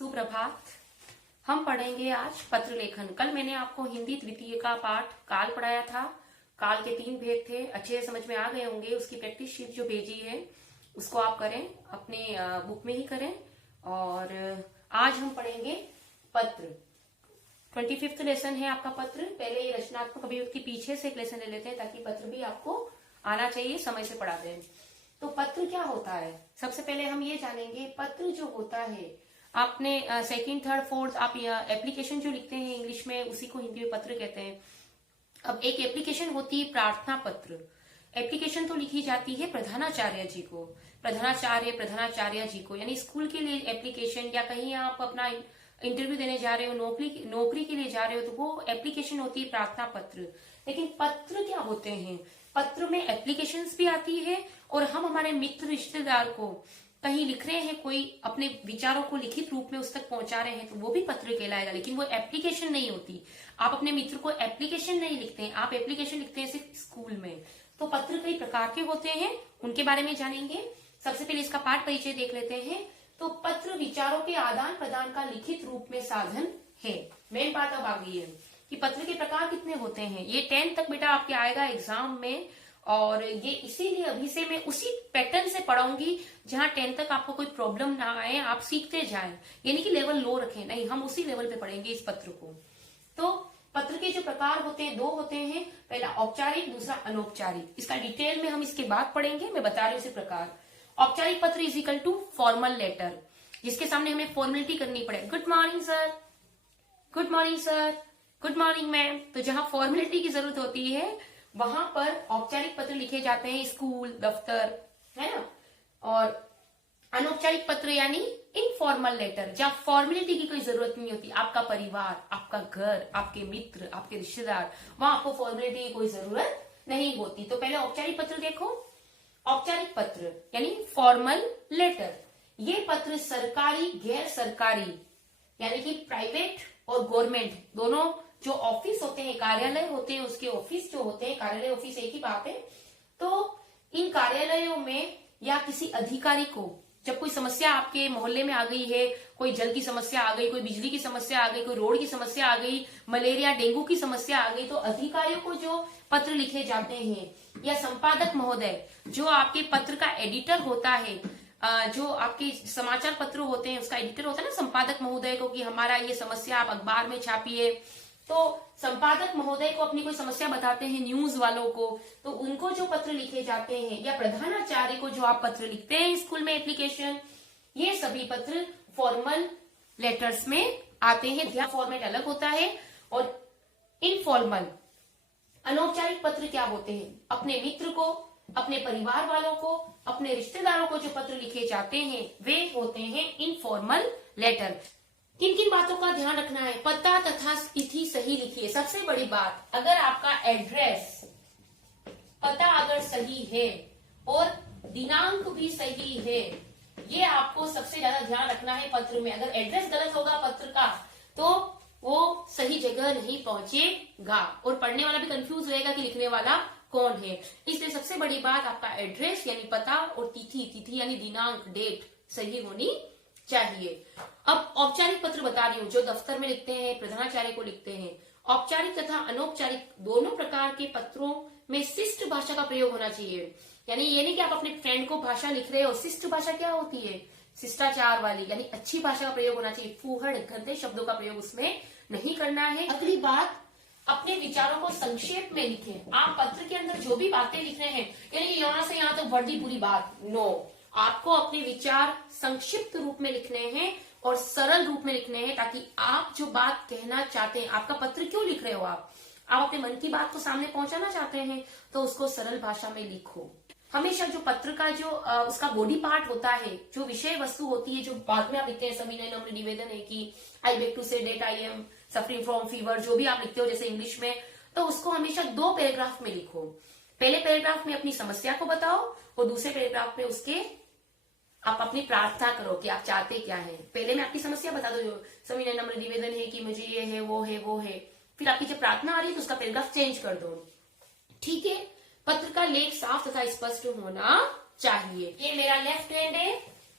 सुप्रभात। हम पढ़ेंगे आज पत्र लेखन। कल मैंने आपको हिंदी द्वितीय का पाठ काल पढ़ाया था। काल के 3 भेद थे, अच्छे समझ में आ गए होंगे। उसकी प्रैक्टिस शीट जो भेजी है उसको आप करें, अपने बुक में ही करें। और आज हम पढ़ेंगे पत्र। 25वां लेसन है आपका पत्र। पहले ये रचनात्मक अभिव्यक्ति पीछे से एक लेसन ले लेते हैं ताकि पत्र भी आपको आना चाहिए, समय से पढ़ा दें। तो पत्र क्या होता है, सबसे पहले हम ये जानेंगे। पत्र जो होता है, आपने सेकंड थर्ड फोर्थ आप एप्लीकेशन जो लिखते हैं इंग्लिश में, उसी को हिंदी में पत्र कहते हैं। अब एक एप्लीकेशन होती है प्रार्थना पत्र। एप्लीकेशन तो लिखी जाती है प्रधानाचार्य जी को, प्रधानाचार्य जी को, यानी स्कूल के लिए एप्लीकेशन, या कहीं आप अपना इंटरव्यू देने जा रहे हो, नौकरी के लिए जा रहे हो, तो वो एप्लीकेशन होती है प्रार्थना पत्र। लेकिन पत्र क्या होते हैं, पत्र में एप्लीकेशंस भी आती है और हम हमारे मित्र रिश्तेदार को कहीं लिख रहे हैं, कोई अपने विचारों को लिखित रूप में उस तक पहुंचा रहे हैं, तो वो भी पत्र कहलाएगा। लेकिन वो एप्लीकेशन नहीं होती। आप अपने मित्र को एप्लीकेशन नहीं लिखते हैं, आप एप्लीकेशन लिखते हैं सिर्फ स्कूल में। तो पत्र कई प्रकार के होते हैं, उनके बारे में जानेंगे। सबसे पहले इसका पाठ परिचय देख लेते हैं। तो पत्र विचारों के आदान प्रदान का लिखित रूप में साधन है। मेन बात अब आ गई है कि पत्र के प्रकार कितने होते हैं। ये 10 तक बेटा आपके आएगा एग्जाम में, और ये इसीलिए अभी से मैं उसी पैटर्न से पढ़ाऊंगी जहां 10 तक आपको कोई प्रॉब्लम ना आए, आप सीखते जाएं। यानी कि लेवल लो रखें, नहीं, हम उसी लेवल पे पढ़ेंगे इस पत्र को। तो पत्र के जो प्रकार होते हैं 2 होते हैं, पहला औपचारिक, दूसरा अनौपचारिक। इसका डिटेल में हम इसके बाद पढ़ेंगे, मैं बता रही हूँ इसी प्रकार। औपचारिक पत्र is equal to formal letter, जिसके सामने हमें फॉर्मेलिटी करनी पड़े। Good morning sir, good morning sir, good morning ma'am. तो जहां फॉर्मेलिटी की जरूरत होती है वहां पर औपचारिक पत्र लिखे जाते हैं, स्कूल, दफ्तर, है ना। और अनौपचारिक पत्र यानी इनफॉर्मल लेटर, जहां फॉर्मेलिटी की कोई जरूरत नहीं होती। आपका परिवार, आपका घर, आपके मित्र, आपके रिश्तेदार, वहां आपको फॉर्मेलिटी की कोई जरूरत नहीं होती। तो पहले औपचारिक पत्र देखो। औपचारिक पत्र यानी फॉर्मल लेटर, ये पत्र सरकारी, गैर सरकारी, यानी कि प्राइवेट और गवर्नमेंट दोनों जो ऑफिस होते हैं, कार्यालय होते हैं, उसके ऑफिस जो होते हैं, कार्यालय ऑफिस एक ही बात है। तो इन कार्यालयों में या किसी अधिकारी को जब कोई समस्या आपके मोहल्ले में आ गई है, कोई जल की समस्या आ गई, कोई बिजली की समस्या आ गई, कोई रोड की समस्या आ गई, मलेरिया डेंगू की समस्या आ गई, तो अधिकारियों को जो पत्र लिखे जाते हैं, या संपादक महोदय जो आपके पत्र का एडिटर होता है, जो आपके समाचार पत्र होते हैं उसका एडिटर होता है ना, संपादक महोदय को, कि हमारा ये समस्या आप अखबार में छापिए। तो संपादक महोदय को अपनी कोई समस्या बताते हैं, न्यूज वालों को, तो उनको जो पत्र लिखे जाते हैं, या प्रधानाचार्य को जो आप पत्र लिखते हैं स्कूल में एप्लीकेशन, ये सभी पत्र फॉर्मल लेटर्स में आते हैं। ध्यान, फॉर्मेट अलग होता है। और इनफॉर्मल अनौपचारिक पत्र क्या होते हैं, अपने मित्र को, अपने परिवार वालों को, अपने रिश्तेदारों को जो पत्र लिखे जाते हैं वे होते हैं इनफॉर्मल लेटर। किन किन बातों का ध्यान रखना है, पता तथा तिथि सही लिखिए। सबसे बड़ी बात, अगर आपका एड्रेस, पता अगर सही है और दिनांक भी सही है, ये आपको सबसे ज्यादा ध्यान रखना है पत्र में। अगर एड्रेस गलत होगा पत्र का तो वो सही जगह नहीं पहुंचेगा और पढ़ने वाला भी कंफ्यूज रहेगा कि लिखने वाला कौन है। इसलिए सबसे बड़ी बात, आपका एड्रेस यानी पता और तिथि यानी दिनांक, डेट सही होनी चाहिए। अब औपचारिक पत्र बता रही हूँ, जो दफ्तर में लिखते हैं, प्रधानाचार्य को लिखते हैं। औपचारिक तथा अनौपचारिक दोनों प्रकार के पत्रों में शिष्ट भाषा का प्रयोग होना चाहिए। यानी ये नहीं कि आप अपने फ्रेंड को भाषा लिख रहे हो। शिष्ट भाषा क्या होती है, शिष्टाचार वाली, यानी अच्छी भाषा का प्रयोग होना चाहिए। फूहड़ गंदे शब्दों का प्रयोग उसमें नहीं करना है। अगली बात, अपने विचारों को संक्षेप में लिखें। आप पत्र के अंदर जो भी बातें लिख रहे हैं, यानी यहाँ से यहाँ तक वर्दी पूरी बात, नो, आपको अपने विचार संक्षिप्त रूप में लिखने हैं और सरल रूप में लिखने हैं, ताकि आप जो बात कहना चाहते हैं, आपका पत्र क्यों लिख रहे हो, आप अपने मन की बात को सामने पहुंचाना चाहते हैं, तो उसको सरल भाषा में लिखो। हमेशा जो पत्र का जो उसका बॉडी पार्ट होता है, जो विषय वस्तु होती है, जो बाद में आप लिखते हैं, सविनय नम्र निवेदन है कि I beg to say that I am suffering from fever, जो भी आप लिखते हो जैसे इंग्लिश में, तो उसको हमेशा 2 पैराग्राफ में लिखो। पहले पैराग्राफ में अपनी समस्या को बताओ और दूसरे पैराग्राफ में उसके आप अपनी प्रार्थना करो कि आप चाहते क्या हैं। पहले में आपकी समस्या बता दो, जो सविनय नम्र निवेदन है कि मुझे ये है, वो है, वो है। फिर आपकी जब प्रार्थना आ रही है तो उसका पैराग्राफ चेंज कर दो। ठीक है। पत्र का लेख साफ तथा स्पष्ट होना चाहिए। ये मेरा लेफ्ट हैंड है,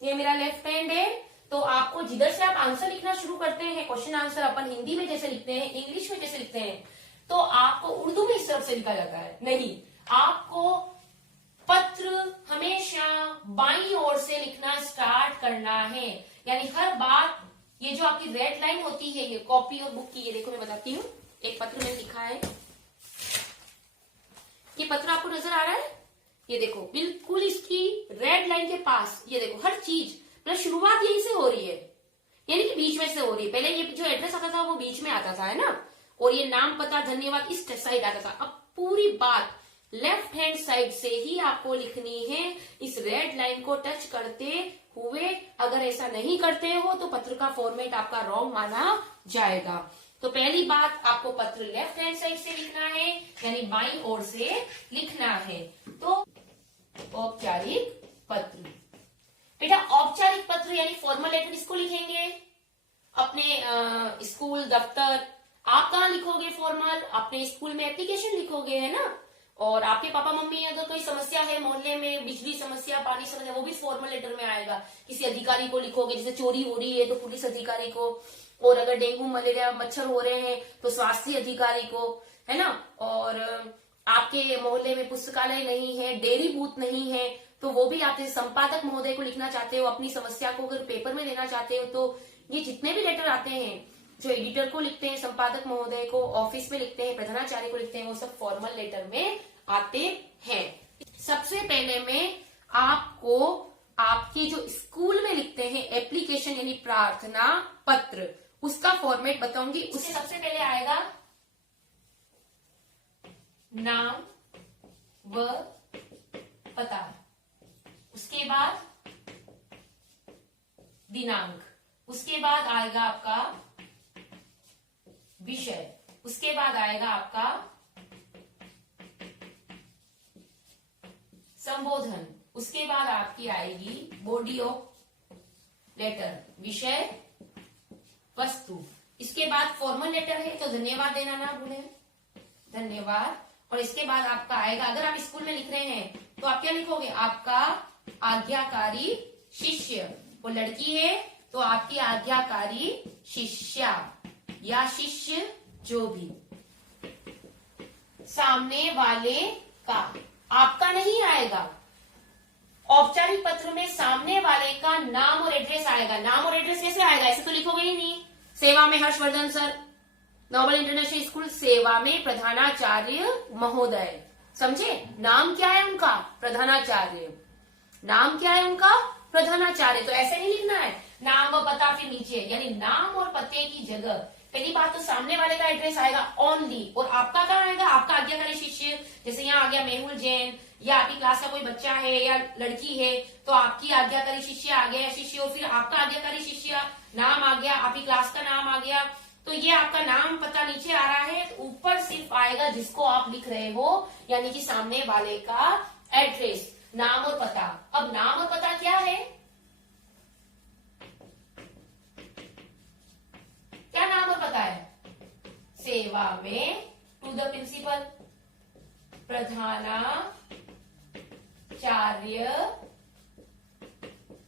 ये मेरा लेफ्ट हैंड है, तो आपको जिधर से आप आंसर लिखना शुरू करते हैं, क्वेश्चन आंसर अपन हिंदी में जैसे लिखते हैं, इंग्लिश में जैसे लिखते हैं, तो आपको उर्दू में इस तरफ से लिखा जाता है नहीं, आपको पत्र हमेशा बाईं ओर से लिखना स्टार्ट करना है। यानी हर बात, ये जो आपकी रेड लाइन होती है, ये कॉपी और बुक की, ये देखो मैं बताती हूँ, एक पत्र मैंने लिखा है, ये पत्र आपको नजर आ रहा है, ये देखो बिल्कुल इसकी रेड लाइन के पास, ये देखो हर चीज मतलब शुरुआत यहीं से हो रही है, यानी कि बीच में से हो रही है। पहले ये जो एड्रेस आता था वो बीच में आता था, है ना, और ये नाम पता धन्यवाद इस साइड आता था। अब पूरी बात लेफ्ट हैंड साइड से ही आपको लिखनी है, इस रेड लाइन को टच करते हुए। अगर ऐसा नहीं करते हो तो पत्र का फॉर्मेट आपका रॉन्ग माना जाएगा। तो पहली बात, आपको पत्र लेफ्ट हैंड साइड से लिखना है, यानी बाईं ओर से लिखना है। तो औपचारिक पत्र, बेटा औपचारिक पत्र यानी फॉर्मल लेटर इसको लिखेंगे अपने स्कूल दफ्तर। आप कहाँ लिखोगे फॉर्मल? अपने स्कूल में एप्लीकेशन लिखोगे, है ना। और आपके पापा मम्मी अगर कोई समस्या है मोहल्ले में, बिजली समस्या, पानी समस्या, वो भी फॉर्मल लेटर में आएगा। किसी अधिकारी को लिखोगे, जैसे चोरी हो रही है तो पुलिस अधिकारी को, और अगर डेंगू मलेरिया मच्छर हो रहे हैं तो स्वास्थ्य अधिकारी को, है ना। और आपके मोहल्ले में पुस्तकालय नहीं है, डेयरी बूथ नहीं है, तो वो भी आप संपादक महोदय को लिखना चाहते हो, अपनी समस्या को अगर पेपर में देना चाहते हो, तो ये जितने भी लेटर आते हैं, जो एडिटर को लिखते हैं, संपादक महोदय को, ऑफिस में लिखते हैं, प्रधानाचार्य को लिखते हैं, वो सब फॉर्मल लेटर में आते हैं। सबसे पहले में आपको आपके जो स्कूल में लिखते हैं एप्लीकेशन यानी प्रार्थना पत्र, उसका फॉर्मेट बताऊंगी। उससे सबसे पहले आएगा नाम व पता, उसके बाद दिनांक, उसके बाद आएगा आपका विषय, उसके बाद आएगा आपका संबोधन, उसके बाद आपकी आएगी बॉडी ऑफ लेटर, विषय वस्तु। इसके बाद फॉर्मल लेटर है तो धन्यवाद देना ना भूलें, धन्यवाद। और इसके बाद आपका आएगा, अगर आप स्कूल में लिख रहे हैं तो आप क्या लिखोगे? आपका आज्ञाकारी शिष्य, वो लड़की है तो आपकी आज्ञाकारी शिष्या या शिष्य, जो भी। सामने वाले का, आपका नहीं आएगा। औपचारिक पत्र में सामने वाले का नाम और एड्रेस आएगा। नाम और एड्रेस कैसे आएगा? ऐसे तो लिखोगे ही नहीं। सेवा में Harshvardhan sir, Noble international School, सेवा में प्रधानाचार्य महोदय, समझे। नाम क्या है उनका? प्रधानाचार्य। नाम क्या है उनका? प्रधानाचार्य। तो ऐसे नहीं लिखना है, नाम व पता फिर नीचे, यानी नाम और पते की जगह पहली बात तो सामने वाले का एड्रेस आएगा ओनली, और आपका कहाँ आएगा? आपका आज्ञाकारी शिष्य, जैसे यहाँ आ गया मेहुल जैन, या आपकी क्लास का कोई बच्चा है या लड़की है तो आपकी आज्ञाकारी शिष्य आ गया, शिष्य, और फिर आपका आज्ञाकारी शिष्य नाम आ गया, आपकी क्लास का नाम आ गया। तो ये आपका नाम पता नीचे आ रहा है, तो ऊपर सिर्फ आएगा जिसको आप लिख रहे हो, यानी कि सामने वाले का एड्रेस, नाम और पता। अब नाम और पता क्या है? क्या नाम और पता है? सेवा में टू द प्रिंसिपल, प्रधानाचार्य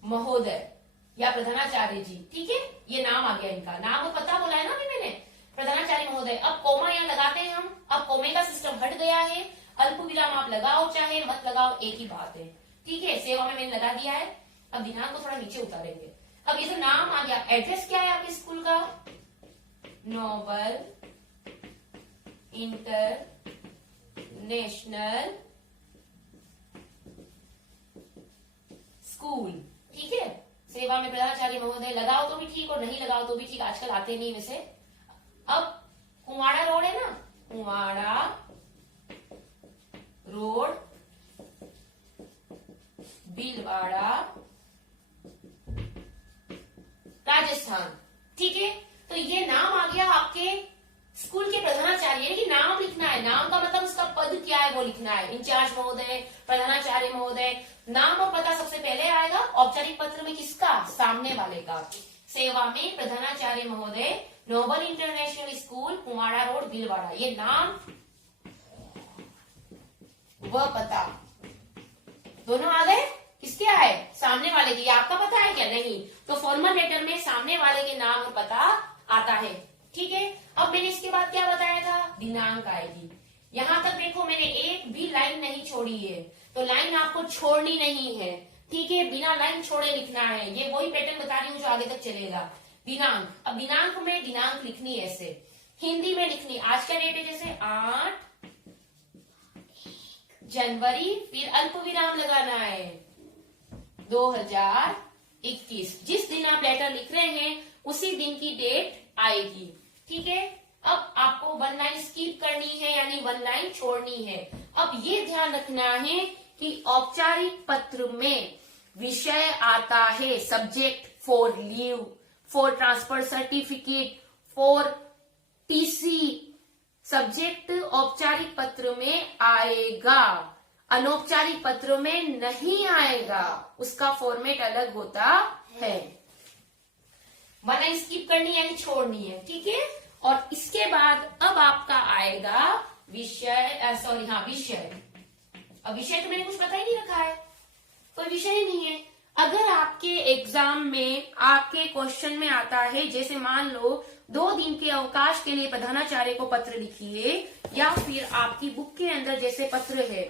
महोदय या प्रधानाचार्य जी, ठीक है। ये नाम आ गया इनका, नाम और पता बोला है ना अभी मैंने, प्रधानाचार्य महोदय। अब कोमा यहाँ लगाते हैं हम, अब कोमे का सिस्टम हट गया है, अल्प विराम आप लगाओ चाहे मत लगाओ, एक ही बात है, ठीक है। सेवा में मैंने लगा दिया है। अब दिनांक को थोड़ा नीचे उतारेंगे। अब ये तो नाम आ गया, एड्रेस क्या है आपके स्कूल का? नोबल इंटरनेशनल स्कूल, ठीक है। सेवा में प्रधानाचार्य महोदय लगाओ तो भी ठीक और नहीं लगाओ तो भी ठीक, आजकल आते नहीं वैसे। अब कुंवाड़ा रोड है ना, कुंवाड़ा रोड, भीलवाड़ा, राजस्थान, ठीक है। तो ये नाम आ गया आपके स्कूल के प्रधानाचार्य, यानी कि नाम लिखना है। नाम का मतलब उसका पद क्या है वो लिखना है, इंचार्ज महोदय, प्रधानाचार्य महोदय। नाम और पता सबसे पहले आएगा औपचारिक पत्र में, किसका? सामने वाले का। सेवा में प्रधानाचार्य महोदय, noble international school, Kunwara road, Bhilwara. ये नाम व पता दोनों आ गए। किसके है? सामने वाले की। आपका पता है क्या? नहीं। तो फॉर्मल लेटर में सामने वाले के नाम और पता आता है। ठीक है। अब मैंने इसके बाद क्या बताया था? दिनांक आएगी। यहां तक देखो मैंने एक भी लाइन नहीं छोड़ी है, तो लाइन आपको छोड़नी नहीं है। ठीक है, बिना लाइन छोड़े लिखना है। ये वही पैटर्न बता रही हूँ जो आगे तक चलेगा। दिनांक, अब दिनांक में दिनांक लिखनी है ऐसे, हिंदी में लिखनी। आज का डेट है जैसे 8 जनवरी, फिर अल्प विराम लगाना है 2021। जिस दिन आप लेटर लिख रहे हैं उसी दिन की डेट आएगी। ठीक है। अब आपको 1 लाइन स्किप करनी है, यानी 1 लाइन छोड़नी है। अब ये ध्यान रखना है कि औपचारिक पत्र में विषय आता है subject for leave, for transfer certificate, for TC. Subject औपचारिक पत्र में आएगा, अनौपचारिक पत्र में नहीं आएगा। उसका फॉर्मेट अलग होता है। 1 लाइन स्किप करनी है यानी छोड़नी है। ठीक है। और इसके बाद अब आपका आएगा विषय, सॉरी हाँ विषय। अब विषय तो मैंने कुछ पता ही नहीं रखा है, कोई विषय ही नहीं है। अगर आपके एग्जाम में आपके क्वेश्चन में आता है, जैसे मान लो 2 दिन के अवकाश के लिए प्रधानाचार्य को पत्र लिखिए, या फिर आपकी बुक के अंदर जैसे पत्र है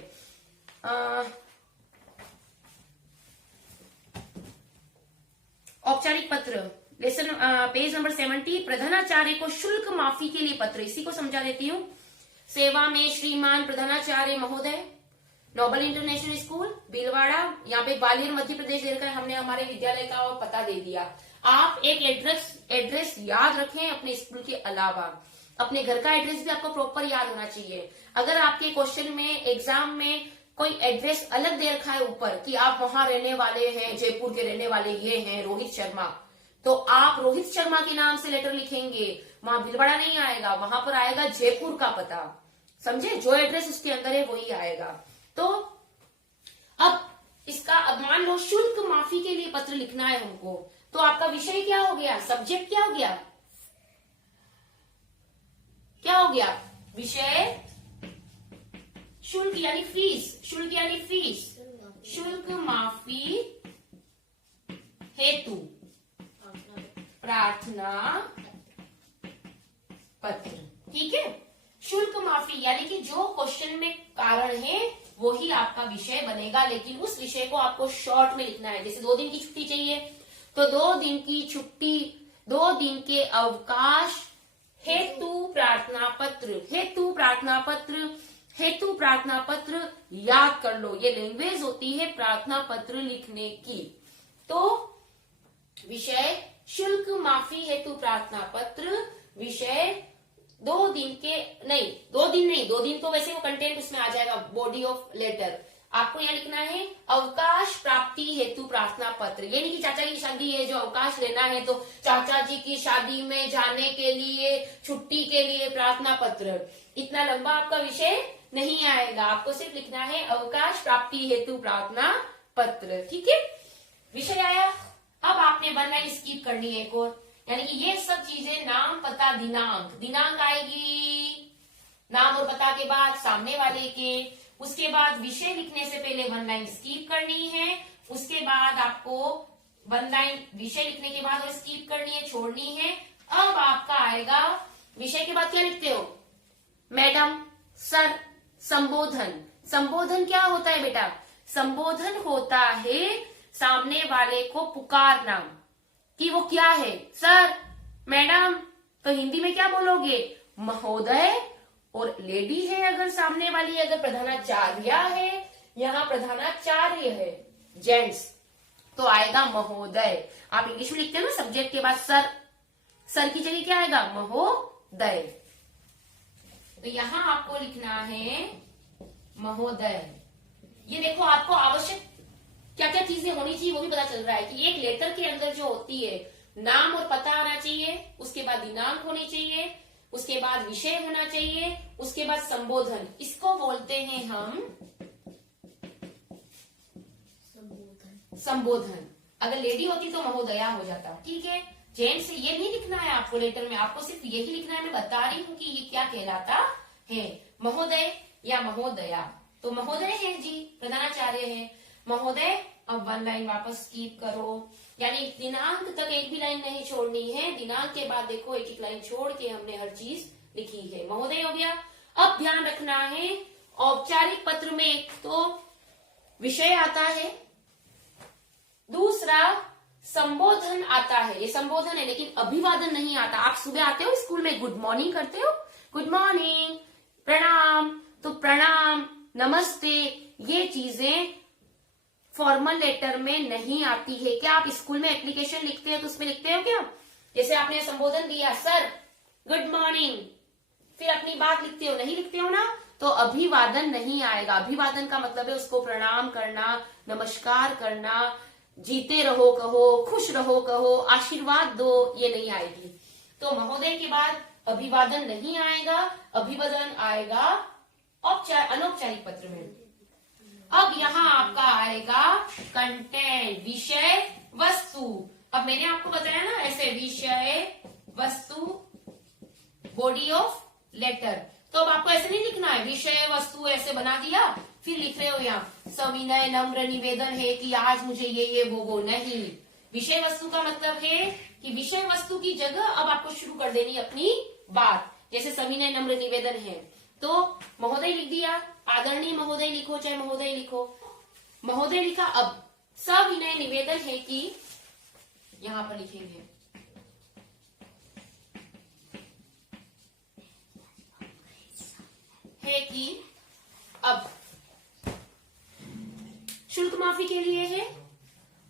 औपचारिक पत्र, लेसन पेज नंबर 70, प्रधानाचार्य को शुल्क माफी के लिए पत्र। इसी को समझा देती हूँ। सेवा में श्रीमान प्रधानाचार्य महोदय, नोबल इंटरनेशनल स्कूल भीलवाड़ा, यहाँ पे ग्वालियर मध्य प्रदेश दे रखा है, हमने हमारे विद्यालय का और पता दे दिया। आप एक एड्रेस याद रखें अपने स्कूल के अलावा। अपने घर का एड्रेस भी आपको प्रॉपर याद होना चाहिए। अगर आपके क्वेश्चन में एग्जाम में कोई एड्रेस अलग दे रखा है ऊपर कि आप वहां रहने वाले हैं, जयपुर के रहने वाले ये हैं रोहित शर्मा, तो आप रोहित शर्मा के नाम से लेटर लिखेंगे, वहां भीलवाड़ा नहीं आएगा, वहां पर आएगा जयपुर का पता। समझे? जो एड्रेस उसके अंदर है वही आएगा। तो अब इसका, अब मान लो शुल्क माफी के लिए पत्र लिखना है हमको, तो आपका विषय क्या हो गया? सब्जेक्ट क्या हो गया? क्या हो गया? विषय शुल्क यानी फीस, शुल्क यानी फीस, शुल्क माफी हेतु प्रार्थना पत्र। ठीक है। शुल्क माफी यानी कि जो क्वेश्चन में कारण है वही आपका विषय बनेगा, लेकिन उस विषय को आपको शॉर्ट में लिखना है। जैसे 2 दिन की छुट्टी चाहिए, तो 2 दिन की छुट्टी, 2 दिन के अवकाश हेतु प्रार्थना पत्र, हेतु प्रार्थना पत्र, हेतु प्रार्थना पत्र याद कर लो। ये लैंग्वेज होती है प्रार्थना पत्र लिखने की। तो विषय शुल्क माफी हेतु प्रार्थना पत्र, विषय 2 दिन के, नहीं 2 दिन नहीं, 2 दिन तो वैसे वो कंटेंट उसमें आ जाएगा, बॉडी ऑफ लेटर। आपको यहाँ लिखना है अवकाश प्राप्ति हेतु प्रार्थना पत्र। ये नहीं कि चाचा की शादी है जो अवकाश लेना है तो चाचा जी की शादी में जाने के लिए, छुट्टी के लिए प्रार्थना पत्र। इतना लंबा आपका विषय नहीं आएगा। आपको सिर्फ लिखना है अवकाश प्राप्ति हेतु प्रार्थना पत्र। ठीक है। विषय आया। अब आपने 1 लाइन स्किप करनी है एक और, यानी कि ये सब चीजें नाम पता दिनांक, दिनांक आएगी नाम और पता के बाद सामने वाले के। उसके बाद विषय लिखने से पहले 1 लाइन स्किप करनी है। उसके बाद आपको 1 लाइन विषय लिखने के बाद और स्किप करनी है, छोड़नी है। अब आपका आएगा विषय के बाद क्या लिखते हो? मैडम, सर, संबोधन। संबोधन क्या होता है बेटा? संबोधन होता है सामने वाले को पुकारना कि वो क्या है, सर, मैडम। तो हिंदी में क्या बोलोगे? महोदय। और लेडी है अगर सामने वाली, अगर प्रधानाचार्य है, यहाँ प्रधानाचार्य है जेंट्स, तो आएगा महोदय। आप इंग्लिश में लिखते हैं ना सब्जेक्ट के बाद सर, सर की जगह क्या आएगा? महोदय। तो यहाँ आपको लिखना है महोदय। ये देखो आपको आवश्यक क्या क्या चीजें होनी चाहिए वो भी पता चल रहा है कि एक लेटर के अंदर जो होती है नाम और पता आना चाहिए, उसके बाद दिनांक होनी चाहिए, उसके बाद विषय होना चाहिए, उसके बाद संबोधन। इसको बोलते हैं हम संबोधन। अगर लेडी होती तो महोदया हो जाता। ठीक है। जेंट्स से ये नहीं लिखना है आपको लेटर में, आपको सिर्फ यही लिखना है। मैं बता रही हूँ कि ये क्या कहलाता है, महोदय या महोदया। तो महोदय है जी, प्रधानाचार्य है। महोदय अब 1 लाइन वापस स्कीप करो, यानी दिनांक तक एक भी लाइन नहीं छोड़नी है। दिनांक के बाद देखो एक एक लाइन छोड़ के हमने हर चीज लिखी है। महोदय हो गया। अब ध्यान रखना है, औपचारिक पत्र में एक तो विषय आता है, दूसरा संबोधन आता है। ये संबोधन है लेकिन अभिवादन नहीं आता। आप सुबह आते हो स्कूल में, गुड मॉर्निंग करते हो, गुड मॉर्निंग, प्रणाम, तो प्रणाम, नमस्ते, ये चीजें फॉर्मल लेटर में नहीं आती है। क्या आप स्कूल में एप्लीकेशन लिखते हो तो उसमें लिखते हो क्या? जैसे आपने संबोधन दिया, सर गुड मॉर्निंग, फिर अपनी बात लिखते हो, नहीं लिखते हो ना? तो अभिवादन नहीं आएगा। अभिवादन का मतलब है उसको प्रणाम करना, नमस्कार करना, जीते रहो कहो, खुश रहो कहो, आशीर्वाद दो, ये नहीं आएगी। तो महोदय के बाद अभिवादन नहीं आएगा, अभिवादन आएगा अनौपचारिक पत्र में। अब यहाँ आपका आएगा कंटेंट, विषय वस्तु। अब मैंने आपको बताया ना ऐसे, विषय वस्तु, बॉडी ऑफ लेटर। तो अब आपको ऐसे नहीं लिखना है, विषय वस्तु ऐसे बना दिया फिर लिख रहे हो यहाँ सविनय नम्र निवेदन है कि आज मुझे ये वो नहीं। विषय वस्तु का मतलब है कि विषय वस्तु की जगह अब आपको शुरू कर देनी अपनी बात। जैसे सविनय नम्र निवेदन है तो महोदय लिख दिया, आदरणीय महोदय लिखो चाहे महोदय लिखो, महोदय लिखा। अब सविनय निवेदन है कि, यहां पर लिखेंगे है कि अब शुल्क माफी के लिए है,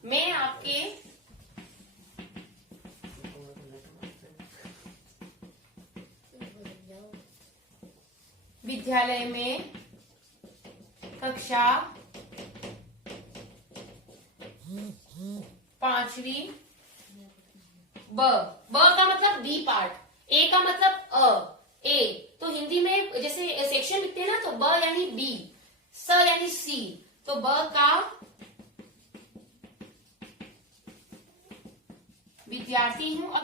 मैं आपके विद्यालय में कक्षा 5वीं ब का मतलब बी पार्ट, ए का मतलब अ, ए तो हिंदी में जैसे सेक्शन लिखते हैं ना, तो ब यानी बी, स यानी सी, तो ब का विद्यार्थी हूं।